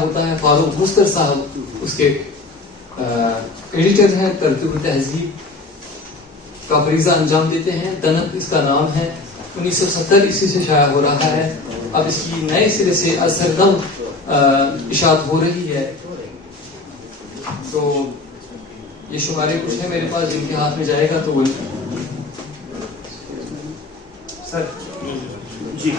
होता है। फारूक मुस्तर साहब उसके एडिटर हैं। तरतीब तहजीब का फरीजा अंजाम देते हैं। तनक इसका नाम है। 1970 ईस्वी से शाया हो रहा है। अब इसकी नए सिरे से असरदम इशात हो रही है। तो ये शुमारे कुछ है मेरे पास जिनके हाथ में जाएगा तो वो सर जी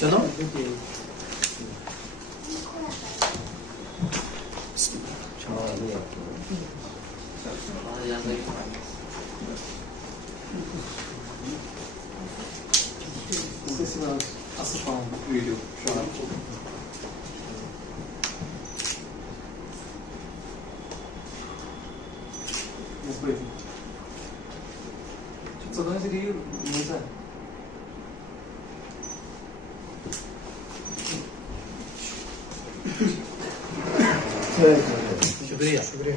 चलो वीडियो शुक्रिया शुक्रिया।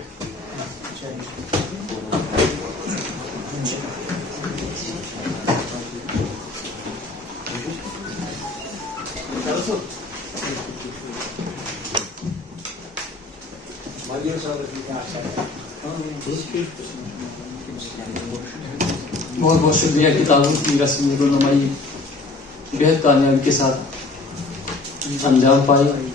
बहुत बहुत शुक्रिया। किताबों की रस्मी रोनुमाई बेहद कामयाबी के साथ अंजाम पाई।